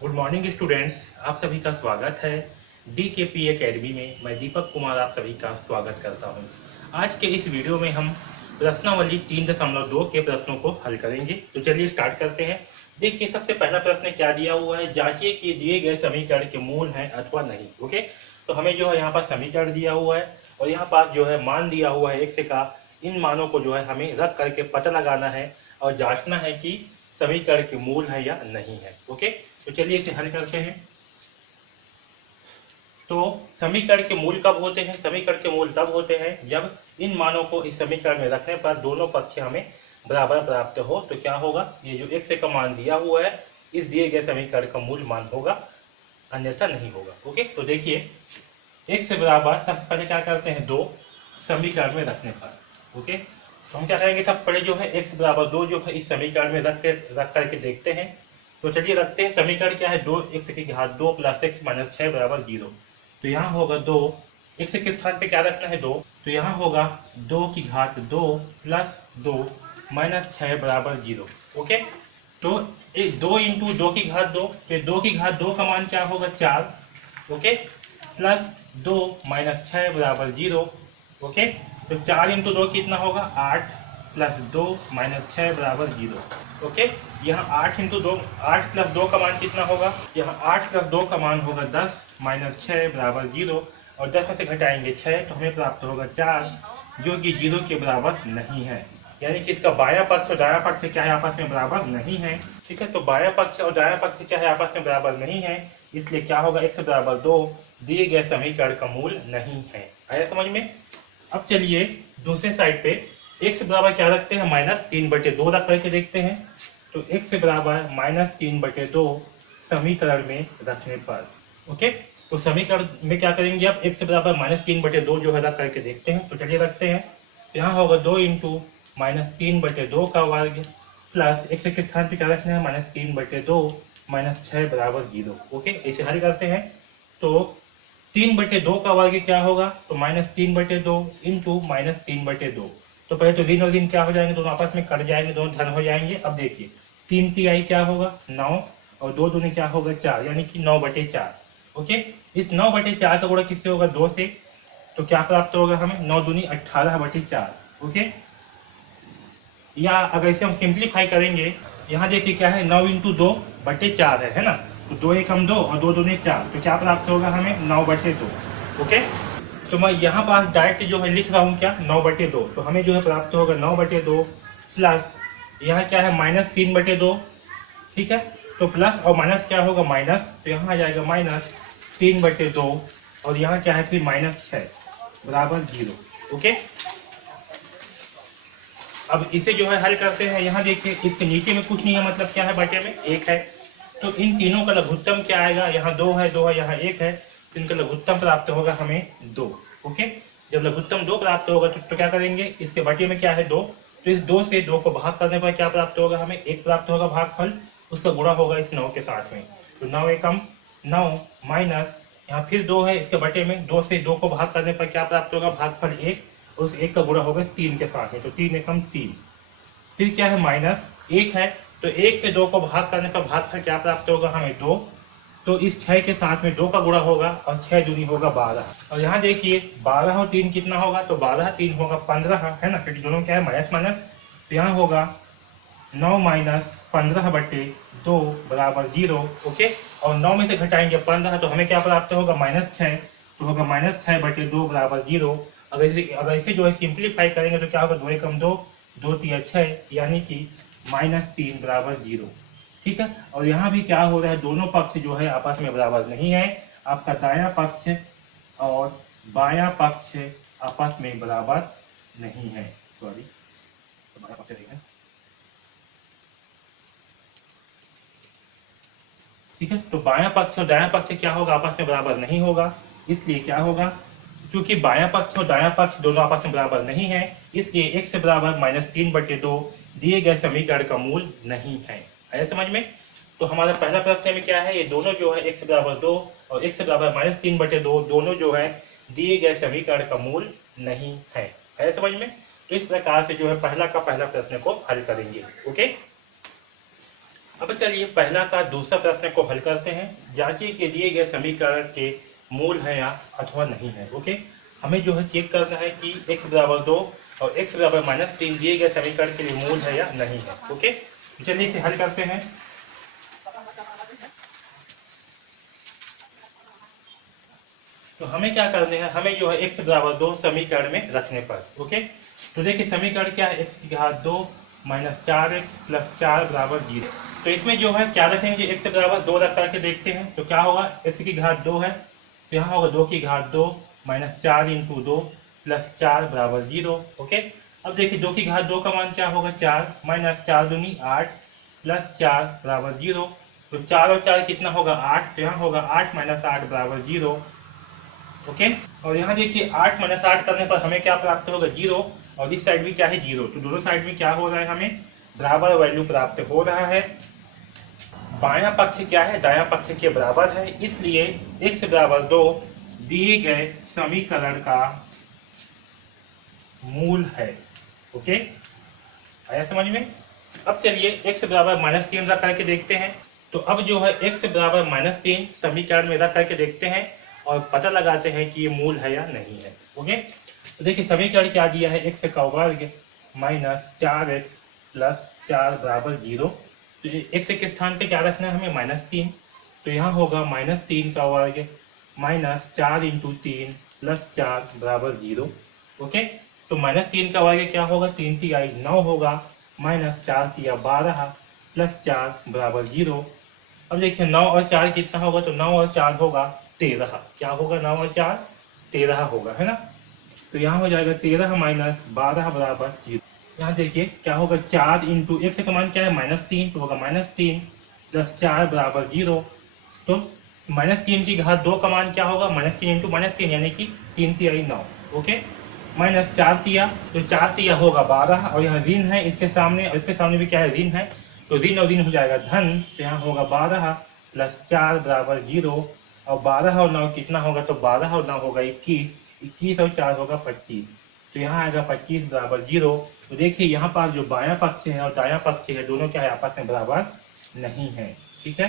Good morning students, आप सभी का स्वागत है DKP एकेडमी में। मैं दीपक कुमार आप सभी का स्वागत करता हूं। आज के इस वीडियो में हम प्रश्नावली 3.2 के प्रश्नों को हल करेंगे। तो चलिए स्टार्ट करते हैं। देखिए, सबसे पहला प्रश्न क्या दिया हुआ है, जांचिए कि दिए गए समीकरण के मूल हैं अथवा नहीं। ओके, तो हमें जो है यहाँ पर समीकरण दिया हुआ है और यहाँ पास जो है मान दिया हुआ है x का। इन मानों को जो है हमें रख करके पता लगाना है और जांचना है कि समीकरण के मूल है या नहीं है। ओके, तो चलिए इसे हल करते हैं। तो समीकरण के मूल कब होते हैं? समीकरण के मूल तब होते हैं जब इन मानों को इस समीकरण में रखने पर दोनों पक्ष हमें बराबर प्राप्त हो। तो क्या होगा, ये जो x का मान दिया हुआ है इस दिए गए समीकरण का मूल मान होगा, अन्यथा नहीं होगा। ओके, तो देखिए x बराबर सबसे पहले क्या करते हैं, 2 समीकरण में रखने पर। ओके, तो हम क्या करेंगे, सबसे पहले जो है x बराबर 2 जो है इस समीकरण में रख करके देखते हैं। तो चलिए रखते हैं। समीकरण क्या है, 2x की घात 2 प्लस x माइनस 6 बराबर 0। तो यहाँ होगा 2, x के स्थान पे क्या रखना है, 2। तो यहाँ होगा 2 की घात 2 प्लस 2 माइनस 6 बराबर 0। ओके, तो 2 इंटू 2 की घात 2, फिर 2 की घात 2 का मान क्या होगा, 4। ओके, प्लस 2 माइनस 6 बराबर 0। ओके, तो 4 इंटू 2 कितना होगा, 8 प्लस 2 माइनस 6 बराबर 0। ओके, यहाँ 8 इंटू 2, 8 प्लस 2 का मान कितना होगा, यहाँ 8 प्लस 2 का मान होगा 10 माइनस 6 बराबर 0। और 10 में से घटाएंगे 6 तो हमें प्राप्त होगा 4, जो कि 0 के बराबर नहीं है। यानी कि इसका बायां पक्ष और दायां पक्ष क्या है, आपस में बराबर नहीं है। ठीक है, तो बायां पक्ष और दायां पक्ष क्या है, आपस में बराबर नहीं है। इसलिए क्या होगा, x बराबर 2 दिए गए समीकरण का मूल नहीं है। आया समझ में? अब चलिए दूसरे साइड पे x बराबर क्या रखते हैं, -3/2 रख करके देखते हैं। तो x बराबर -3/2 समीकरण में रखने पर। ओके, तो समीकरण में क्या करेंगे, अब x बराबर -3/2 जो है रख करके देखते हैं। तो चलिए रखते हैं। तो यहाँ होगा 2 इंटू -3/2 का वर्ग प्लस x के स्थान पे क्या रखना है, -3/2 माइनस 6 बराबर 0। ओके, इसे हल करते हैं। तो 3/2 का वर्ग क्या होगा, तो -3/2 इंटू -3/2। तो पहले तो ऋण और ऋण क्या हो जाएंगे, दोनों आपस में कट जाएंगे, दोनों धन हो जाएंगे। अब देखिए 3 तिहाई क्या होगा, 9, और 2 दूनी क्या होगा, 4, यानी कि 9/4। ओके, इस 9/4 का गुणा किससे होगा, 2 से। तो क्या प्राप्त होगा हमें, 9 दूनी 18/4। ओके, या अगर इसे हम सिंप्लीफाई करेंगे, यहाँ देखिए क्या है, 9 इंटू 2/4 है ना। तो 2 एकम 2 और 2 दूनी 4, तो क्या प्राप्त होगा हमें, 9/2। ओके, तो मैं यहाँ पास डायरेक्ट जो है लिख रहा हूँ क्या, 9/2। तो हमें जो है प्राप्त होगा 9/2 प्लस यहाँ क्या है, -3/2। ठीक है, तो प्लस और माइनस क्या होगा, माइनस। तो यहाँ आ जाएगा -3/2 और यहाँ क्या है फिर -6 बराबर 0। ओके, अब इसे जो है हल करते हैं। यहाँ देखिए इसके नीचे में कुछ नहीं है, मतलब क्या है, बटे में 1 है। तो इन तीनों का लघुत्तम क्या आएगा, यहाँ 2 है, 2 है, यहाँ 1 है। तो इनका लघुत्तम प्राप्त होगा हमें 2। ओके, जब लघुत्तम 2 प्राप्त होगा तो क्या करेंगे, इसके बटे में क्या है, 2। तो इस 2 से 2 को भाग करने पर क्या प्राप्त होगा हमें, 1 प्राप्त होगा भागफल। उसका गुणा होगा इस 9 के साथ में। तो 9 एकम 9 माइनस यहाँ फिर 2 है, इसके बटे में 2 से 2 को भाग करने पर क्या प्राप्त होगा, भागफल 1। उस 1 का गुणा होगा 3 के साथ में। तो 3 एकम 3, फिर क्या है, -1 है। तो 1 से 2 को भाग करने पर भागफल क्या प्राप्त होगा हमें, 2। तो इस 6 के साथ में 2 का गुणा होगा और 6 दूनी होगा 12। और यहाँ देखिए 12 और 3 कितना होगा, तो 12 3 होगा 15 है ना, क्योंकि दोनों क्या है, माइनस माइनस। तो यहाँ होगा 9 माइनस 15/2 बराबर 0। ओके, और 9 में से घटाएंगे 15 तो हमें क्या प्राप्त होगा, -6। तो होगा -6/2 बराबर 0। अगर इसे जो है सिंप्लीफाई करेंगे तो क्या होगा, 2 एकम 2, 2 तिया 6, यानी कि -3 बराबर 0। ठीक है, और यहाँ भी क्या हो रहा है, दोनों पक्ष जो है आपस में बराबर नहीं है। आपका दायां पक्ष और बायां पक्ष आपस में बराबर नहीं है। सॉरी, बायां पक्ष नहीं है। ठीक है, तो बायां पक्ष और दायां पक्ष क्या होगा, आपस में बराबर नहीं होगा। इसलिए क्या होगा, क्योंकि बायां पक्ष और दायां पक्ष दोनों आपस में बराबर नहीं है, इसलिए x बराबर -3/2 दिए गए समीकरण का मूल नहीं है। आया समझ में? तो हमारा पहला प्रश्न में क्या है, ये दोनों जो है x बराबर 2 और x बराबर -3/2 दोनों जो है दिए गए समीकरण का मूल नहीं है। आया समझ में? तो इस प्रकार से जो है पहला का पहला प्रश्न को हल करेंगे। ओके, अब चलिए पहला का दूसरा प्रश्न को हल करते हैं। जांचिए कि दिए गए समीकरण के मूल है या अथवा नहीं है। ओके, हमें जो है चेक करना है कि x बराबर 2 और x बराबर -3 दिए गए समीकरण के लिए मूल है या नहीं है। ओके, तो चलिए इसे हल करते हैं। तो हमें क्या करने हैं, हमें जो है x बराबर 2 समीकरण में रखने पर। ओके, तो देखिए समीकरण क्या है, x की घात 2 माइनस 4x प्लस 4 बराबर 0। तो इसमें जो है क्या रखेंगे, x बराबर 2 रख करके देखते हैं। तो क्या होगा, x की घात 2 है तो यहाँ होगा 2 की घात 2 माइनस 4 इंटू 2 प्लस 4 बराबर 0। ओके, अब देखिए 2 की घात 2 का मान क्या होगा, 4 माइनस 4 दूनी 8 प्लस 4 बराबर 0। तो 4 और 4 कितना होगा, 8। तो यहाँ होगा 8 माइनस 8 बराबर 0। ओके, और यहाँ देखिए 8 माइनस 8 करने पर हमें क्या प्राप्त होगा, 0। और इस साइड भी क्या है, 0। तो दोनों साइड में क्या हो रहा है, हमें बराबर वैल्यू प्राप्त हो रहा है। बायां पक्ष क्या है, दायां पक्ष के बराबर है, इसलिए x बराबर 2 दिए गए समीकरण का मूल है। ओके, आया समझ में। अब चलिए x बराबर -3 रख करके देखते हैं। तो अब जो है x बराबर -3 समीकरण में रख करके देखते हैं और पता लगाते हैं कि ये मूल है या नहीं है। ओके, तो देखिए समीकरण क्या दिया है, x का वर्ग माइनस 4x प्लस 4 बराबर 0। तो x के स्थान पे क्या रखना है हमें, -3। तो यहाँ होगा -3 का वर्ग माइनस 4 इंटू 3 प्लस 4 बराबर 0। ओके, तो -3 का वर्ग क्या होगा, 3 तिहाई 9 होगा, माइनस 4 तिया 12 प्लस 4 बराबर 0। अब देखिए 9 और 4 कितना होगा, तो 9 और 4 होगा 13। क्या होगा, 9 और 4 13 होगा, है ना। तो यहाँ हो जाएगा 13 माइनस 12 बराबर 0। यहाँ देखिए क्या होगा, 4 इंटू x का मान क्या है, -3। तो होगा -3 प्लस 4 बराबर 0। तो -3 की घात 2 का मान क्या होगा, -3 इंटू -3 यानी कि 3 तिहाई 9। ओके, माइनस 4 तिया, तो 4 तिया होगा 12 और यहाँ ऋण है इसके सामने, और इसके सामने भी क्या है, ऋण है। तो ऋण और ऋण हो जाएगा धन। तो यहाँ होगा 12 प्लस 4 बराबर 0। और 12 और 9 कितना होगा, तो 12 और 9 होगा 21, 21 और 4 होगा 25। तो यहाँ आएगा 25 बराबर 0। तो देखिए यहाँ पर जो बायां पक्ष है और दायां पक्ष है दोनों क्या है, आपस में बराबर नहीं है। ठीक है,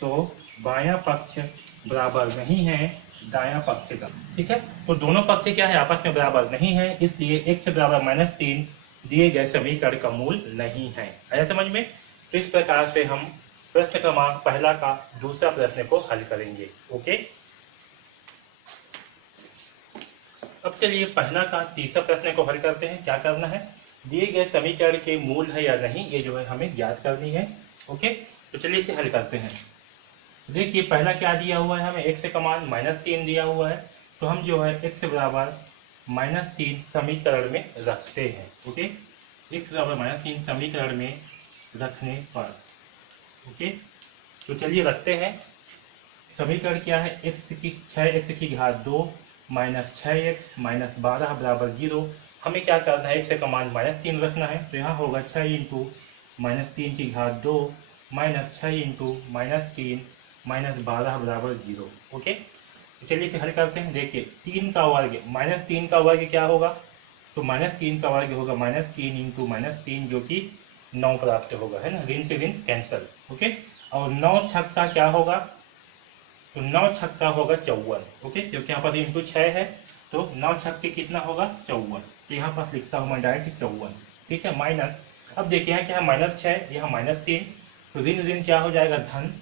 तो बायां पक्ष बराबर नहीं है दायां पक्ष का। ठीक है, तो दोनों पक्ष क्या है, आपस में बराबर नहीं है, इसलिए x बराबर -3 दिए गए समीकरण का मूल नहीं है। आया समझ में। तो इस प्रकार से हम प्रश्न क्रमांक पहला का दूसरा प्रश्न को हल करेंगे। ओके, अब चलिए पहला का तीसरा प्रश्न को हल करते हैं। क्या करना है, दिए गए समीकरण के मूल है या नहीं, ये जो है हमें ज्ञात करनी है। ओके, तो चलिए इसे हल करते हैं। देखिए पहला क्या दिया हुआ है, हमें x का मान -3 दिया हुआ है। तो हम जो है x बराबर -3 समीकरण में रखते हैं। ओके, x बराबर -3 समीकरण में रखने पर, ओके, तो चलिए रखते हैं। समीकरण क्या है, x की घात 2 माइनस 6x माइनस 12 बराबर 0। हमें क्या करना है, x का मान -3 रखना है। तो यहाँ होगा 6 इंटू -3 की घात 2 माइनस 6 इंटू -3 माइनस 12 बराबर 0। ओके, तो चलिए इसे हल करते हैं। देखिए 3 का वर्ग -3 का वर्ग क्या होगा, तो -3 का वर्ग होगा -3 इंटू -3 जो कि 9 प्राप्त होगा, है ना, ऋण से ऋण कैंसल। ओके, और 9 छक्का क्या होगा, तो 9 छक्का होगा 54। ओके, क्योंकि यहाँ पर इंटू 6 है तो 9 छक्के कितना होगा, 54। तो यहाँ पर लिखता हूँ मैं डायरेक्ट 54। ठीक है, माइनस, अब देखिए यहाँ क्या है, -6, यहाँ -3, तो ऋण ऋण क्या हो जाएगा, धन,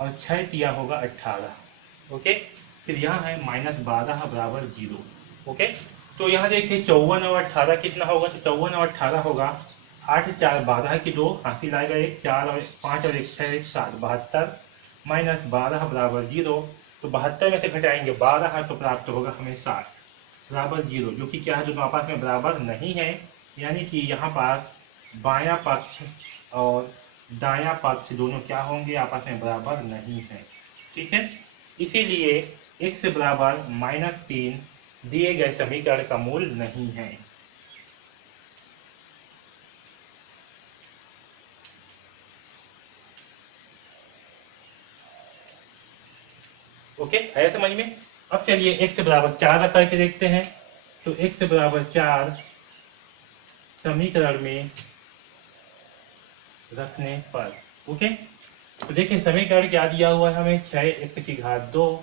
और 6 तिया होगा 18। ओके, फिर यहाँ है -12 बराबर 0। ओके, तो यहाँ देखिए 54 और 18 कितना होगा, तो 54 और 18 होगा 8 4 12 की 2 हासिल आएगा 1 4 और 5 और 1 6 1 7 72 माइनस 12 बराबर 0। तो 72 में से घटाएंगे 12 तो प्राप्त होगा हमें 60 बराबर 0, जो कि क्या है, दोनों आपस में बराबर नहीं है। यानी कि यहाँ पर बायां पक्ष और दायां पक्ष दोनों क्या होंगे, आपस में बराबर नहीं है। ठीक है, इसीलिए x बराबर -3 दिए गए समीकरण का मूल नहीं है। ओके, है समझ में। अब चलिए x बराबर 4 रख करके देखते हैं। तो x बराबर 4 समीकरण में रखने पर, ओके, तो देखिए समीकरण क्या दिया हुआ है हमें, 6x⁻2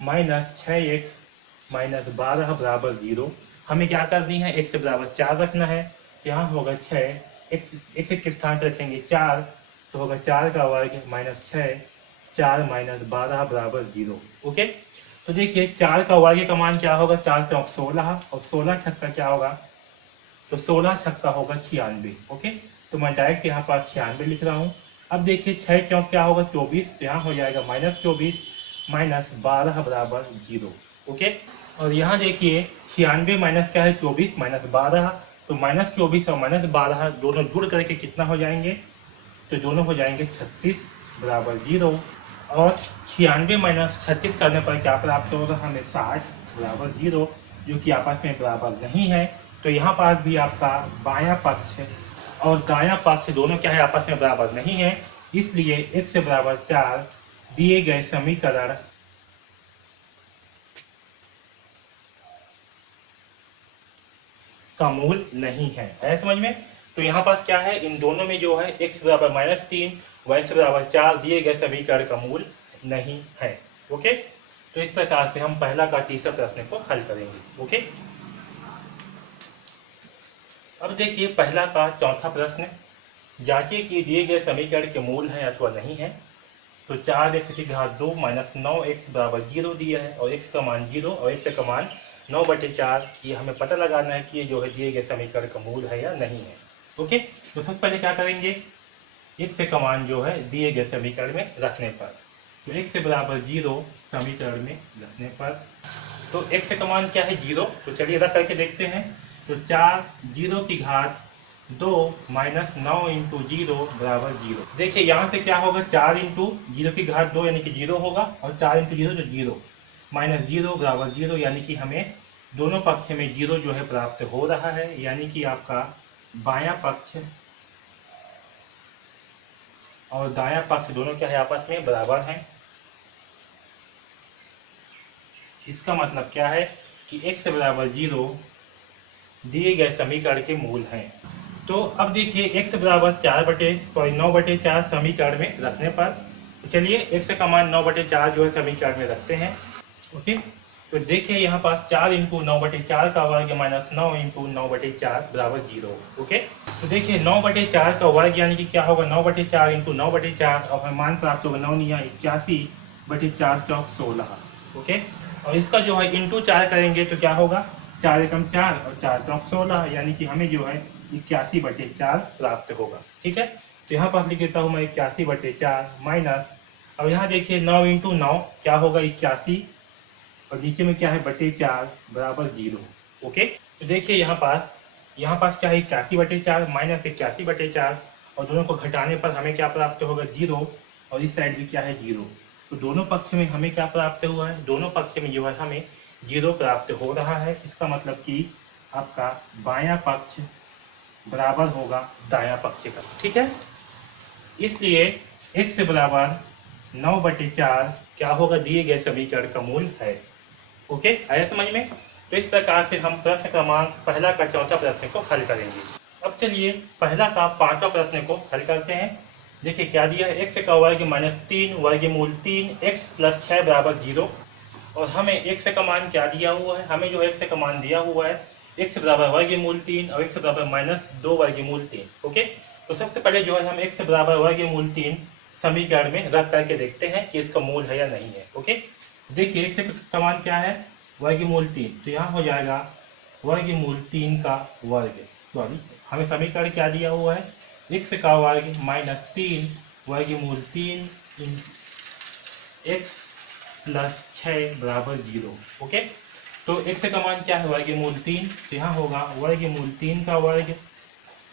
माइनस 6x माइनस 12 बराबर 0। हमें क्या करनी है, x बराबर 4 रखना है। यहाँ होगा 6, x के स्थान पर रखेंगे 4, तो होगा 4 का वर्ग माइनस 6, 4 माइनस 12 बराबर 0। ओके, तो देखिए 4 का वर्ग का मान क्या होगा, 4 चौक 16 और 16 छक्का क्या होगा, तो 16 छक्का होगा 96। ओके, तो मैं डायरेक्ट यहाँ पर 96 लिख रहा हूँ। अब देखिए 6 चौक क्या होगा 24, तो यहाँ हो जाएगा माइनस 24 माइनस 12 बराबर 0। ओके, और यहाँ देखिए 96 माइनस क्या है 24 माइनस 12, तो माइनस 24 और माइनस 12 दोनों जुड़ करके कितना हो जाएंगे, तो दोनों हो जाएंगे 36 बराबर 0। और 96 माइनस 36 करने पर क्या प्राप्त होगा हमें, 60 बराबर 0, जो कि आपस में बराबर नहीं है। तो यहाँ पर भी आपका बायां पक्ष और दायां पक्ष दोनों क्या है, आपस में बराबर नहीं है, इसलिए x बराबर 4 दिए गए समीकरण का मूल नहीं है। समझ में? तो यहाँ पास क्या है, इन दोनों में जो है x बराबर -3 y बराबर 4 दिए गए समीकरण का मूल नहीं है। ओके, तो इस प्रकार से हम पहला का तीसरा प्रश्न को हल करेंगे। ओके, अब देखिए पहला का चौथा प्रश्न, जांचिए कि दिए गए समीकरण के मूल है अथवा नहीं है। तो 4x⁻2 माइनस 9x बराबर 0 दिया है और x का मान 0 और x का मान 9/4, ये हमें पता लगाना है कि ये जो है दिए गए समीकरण का मूल है या नहीं है। ओके, तो सबसे पहले क्या करेंगे, x का मान जो है दिए गए समीकरण में रखने पर, तो x बराबर 0 समीकरण में रखने पर, तो x का मान क्या है 0, तो चलिए रख करके देखते हैं। तो 4 0 की घात 2 माइनस 9 इंटू 0 बराबर 0। देखिए यहाँ से क्या होगा, 4 इंटू 0 की घात 2 यानी कि 0 होगा, और 4 इंटू 0 जो 0 माइनस 0 बराबर 0, यानी कि हमें दोनों पक्ष में 0 जो है प्राप्त हो रहा है, यानी कि आपका बायां पक्ष और दायां पक्ष दोनों क्या है, आपस में बराबर हैं। इसका मतलब क्या है कि x बराबर 0 दिए गए समीकरण के मूल हैं। तो अब देखिए x बराबर 9/4 समीकरण में रखने पर, तो चलिए x का मान 9/4 जो है समीकरण में रखते हैं। ओके, तो देखिए यहाँ पास 4 इंटू 9/4 का वर्ग माइनस 9 इंटू 9/4 बराबर 0। ओके, तो देखिए 9/4 का वर्ग यानी कि क्या होगा, 9/4 इंटू 9/4, और हमें मान प्राप्त होगा 9 × 81/4 चौक 16। ओके, और इसका जो है इंटू 4 करेंगे तो क्या होगा, 4 एकम 4 और 4 चौक 16, यानी कि हमें जो है 81/4 प्राप्त होगा। ठीक है, तो यहाँ पर लिख देता हूँ मैं 81/4 माइनस, अब यहाँ देखिए 9 इंटू 9 क्या होगा 81, और नीचे में क्या है /4 बराबर 0। ओके, तो देखिए यहाँ पास क्या है 81/4 माइनस 81/4, और दोनों को घटाने पर हमें क्या प्राप्त होगा 0, और इस साइड भी क्या है 0। तो दोनों पक्ष में हमें क्या प्राप्त हुआ है, दोनों पक्ष में जो है हमें 0 प्राप्त हो रहा है। इसका मतलब कि आपका बायां पक्ष बराबर होगा दायां पक्ष का। ठीक है, इसलिए x बराबर 9/4 क्या होगा, दिए गए समीकरण का मूल है। ओके, आया समझ में? तो इस प्रकार से हम प्रश्न क्रमांक पहला का चौथा प्रश्न को हल करेंगे। अब चलिए पहला का पांचवा प्रश्न को हल करते हैं। देखिए क्या दिया है, x का वर्ग माइनस 3 वर्गमूल 3 x प्लस 6 बराबर 0, और हमें x का मान क्या दिया हुआ है, हमें जो x का मान दिया हुआ है x बराबर वर्गमूल 3 और x बराबर माइनस 2 वर्गमूल 3। ओके, तो सबसे पहले जो है हम x बराबर वर्गमूल 3 समीकरण में रख करके देखते हैं कि इसका मूल है या नहीं है। ओके, देखिए x का मान क्या है, वर्गमूल 3, तो यहाँ हो जाएगा वर्गमूल 3 का वर्ग। सॉरी, हमें समीकरण क्या दिया हुआ है, x का वर्ग माइनस 3 वर्गमूल 3 x प्लस 6 बराबर 0। ओके, तो x का मान क्या है वर्गमूल 3, तो यहाँ होगा वर्गमूल 3 का वर्ग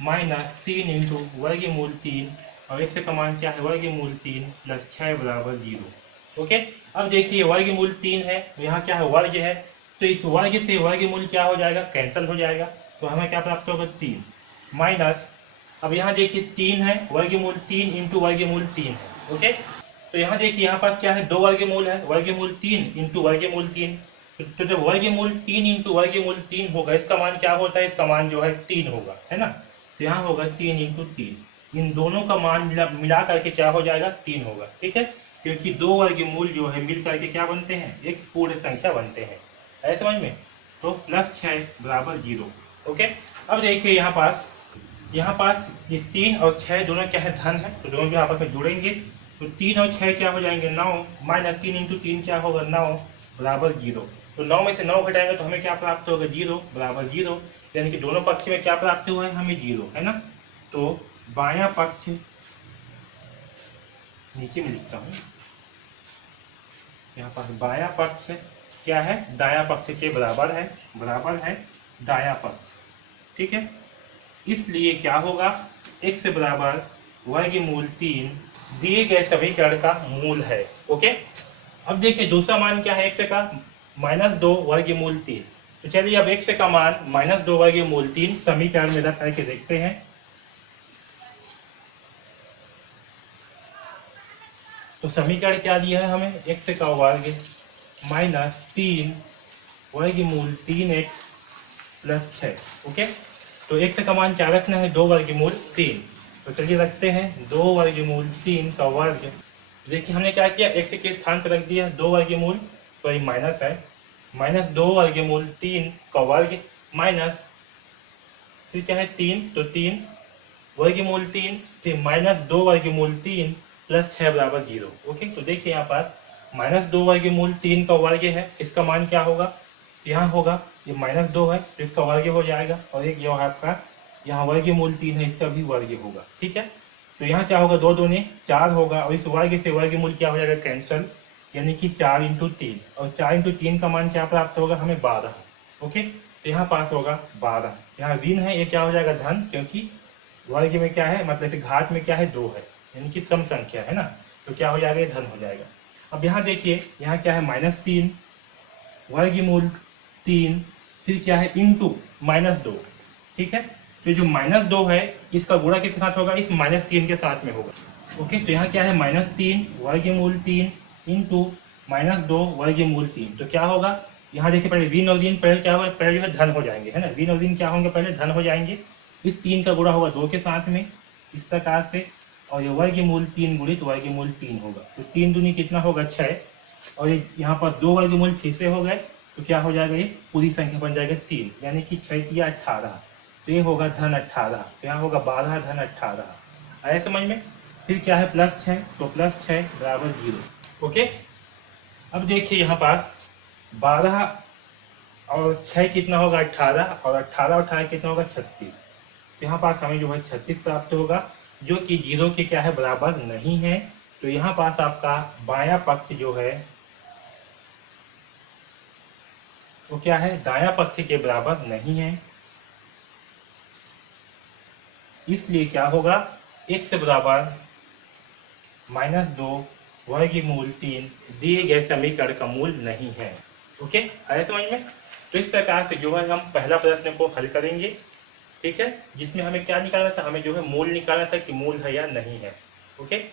माइनस 3 इंटू वर्गमूल 3, और x का मान क्या है वर्गमूल 3 प्लस 6 बराबर 0। ओके, अब देखिए वर्गमूल 3 है, यहाँ क्या है वर्ग है, तो इस वर्ग से वर्गमूल क्या हो जाएगा, कैंसिल हो जाएगा, तो हमें क्या प्राप्त होगा 3 माइनस, अब यहाँ देखिए 3 है, वर्गमूल 3 इंटू वर्गमूल 3 है। ओके, तो यहाँ देखिए यहाँ पास क्या है, 2 वर्गमूल है, वर्गमूल 3 इंटू वर्गमूल 3, तो जब वर्गमूल 3 इंटू वर्गमूल 3 होगा, इसका मान क्या होता है, इसका मान जो है 3 होगा, है ना, तो यहाँ होगा 3 इंटू 3, इन दोनों का मान मिला करके क्या हो जाएगा 3 होगा। ठीक है, क्योंकि दो वर्गमूल जो है मिल करके क्या बनते हैं, एक पूर्ण संख्या बनते हैं। है समझ में? तो +6 बराबर 0। ओके, अब देखिए यहाँ पास ये 3 और 6 दोनों क्या है, धन है, तो दोनों भी आपस में जुड़ेंगे। तो 3 और 6 क्या हो जाएंगे, 9, -3 × 3 क्या होगा, 9 बराबर 0। तो 9 में से 9 घटाएंगे तो हमें क्या प्राप्त होगा, 0 बराबर 0। यानी कि दोनों पक्ष में क्या प्राप्त हुआ है, हमें 0, है ना। तो बायां पक्ष, नीचे में लिखता हूँ, यहाँ पास बायां पक्ष क्या है, दायां पक्ष के बराबर है दायां पक्ष। ठीक है, इसलिए क्या होगा, x बराबर वर्गमूल 3 दिए गए समीकरण का मूल है। ओके, अब देखिए दूसरा मान क्या है x का, -2 वर्गमूल 3। तो चलिए अब x का मान -2 वर्गमूल 3 समीकरण में रख करके देखते हैं। तो समीकरण क्या दिया है हमें, x का वर्ग -3 वर्गमूल 3x + 6। ओके, तो x का मान क्या रखना है, 2 वर्गमूल 3। तो चलिए रखते हैं 2 वर्गमूल 3 का वर्ग। देखिए हमने क्या किया, x के स्थान पर रख दिया 2 वर्गमूल, तो ये माइनस है, -2 वर्गमूल 3 का वर्ग माइनस, फिर क्या है 3, तो 3 वर्गमूल 3, फिर -2 वर्गमूल 3 + 6 बराबर 0। ओके, तो देखिए यहाँ पर -2 वर्गमूल 3 का वर्ग है, इसका मान क्या होगा, यहाँ होगा, ये -2 है तो इसका वर्ग हो जाएगा, और एक जो है आपका यहाँ वर्गमूल 3 है, इसका भी वर्ग होगा। ठीक है, तो यहाँ क्या होगा, 2 दूनी 4 होगा, और इस वर्ग से वर्गमूल क्या हो जाएगा, कैंसल, यानी कि 4 × 3, और 4 × 3 का मान क्या प्राप्त होगा, हमें 12। ओके, तो यहाँ पास होगा 12, यहाँ ऋण है, ये क्या हो जाएगा, धन, क्योंकि वर्ग में क्या है, मतलब कि घात में क्या है, 2 है, यानी कि सम संख्या है ना, तो क्या हो जाएगा, धन हो जाएगा। अब यहाँ देखिए, यहाँ क्या है, -3 वर्गमूल 3, फिर क्या है, इंटू -2। ठीक है, तो जो -2 है इसका गुणा किसके साथ होगा, इस -3 के साथ में होगा। ओके, तो यहाँ क्या है, -3 वर्गमूल 3 इंटू -2 वर्गमूल 3। तो क्या होगा, यहाँ देखिए पहले ऋण और ऋण पहले क्या होगा, पहले जो है धन हो जाएंगे, है ना, ऋण और ऋण क्या होंगे, पहले धन हो जाएंगे। इस 3 का गुणा होगा 2 के साथ में, इस प्रकार से, और ये वर्गमूल 3 गुणित वर्गमूल 3 होगा। तो 3 दूनी कितना होगा, 6, और ये यहाँ पर 2 वर्गमूल फिर से हो गए, तो क्या हो जाएगा, ये पूरी संख्या बन जाएगा 3, यानी कि 6 × 18, तो ये होगा धन 18, तो यहाँ होगा 12 धन 18। आया समझ में? फिर क्या है, +6, तो +6 बराबर 0। ओके, अब देखिए यहाँ पास 12 और 6 कितना होगा, 18, और 18 और 18 कितना होगा, 36। तो यहाँ पास हमें जो है 36 प्राप्त होगा, जो कि 0 के क्या है, बराबर नहीं है। तो यहाँ पास आपका बायां पक्ष जो है वो क्या है, दायां पक्ष के बराबर नहीं है। इसलिए क्या होगा, x बराबर -2 वर्गमूल 3 दिए गए समीकरण का मूल नहीं है। ओके, आया समझ में? तो इस प्रकार से जो है हम पहला प्रश्न को हल करेंगे। ठीक है, जिसमें हमें क्या निकालना था, हमें जो है मूल निकालना था कि मूल है या नहीं है। ओके।